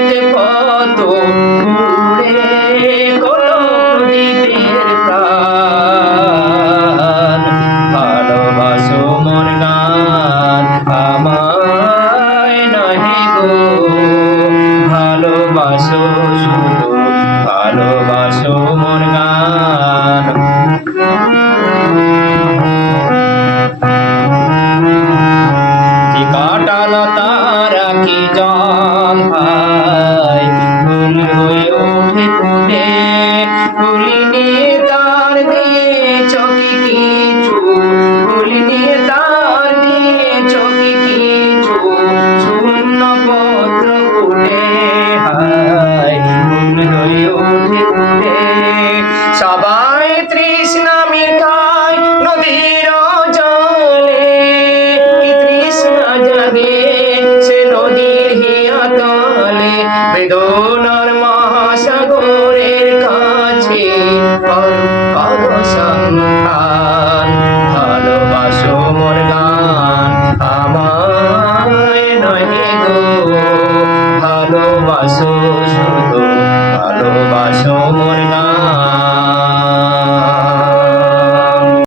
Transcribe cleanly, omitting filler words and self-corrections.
প্রদীপ কত পুড়ে কোনো প্রদীপের প্রাণ। ভালোবাসো মোর গান আমায় নহে গো, ভালোবাসো শুধু ভালোবাসো মোর গান। কাটালতা রাখি জল ভাই ফুল হয়ে ওঠে ফুটে, ফুলি নিয়ে তার দিয়ে চকি কিছু, ফুলি নিয়ে তার দিয়ে চকি কিছু, শূন্য পত্র ফুটে হায় ফুল হয়ে ওঠে ফুটে। সবাই তৃষ্ণা মিটায় নদীর জলে, কি তৃষ্ণা জাগে সে নদীর হিয়া তলে। বেদনার মহাসাগরের কাছে করো সন্ধান। ভালোবাসো মোর গান আমায় নহে গো, ভালোবাসো শুধু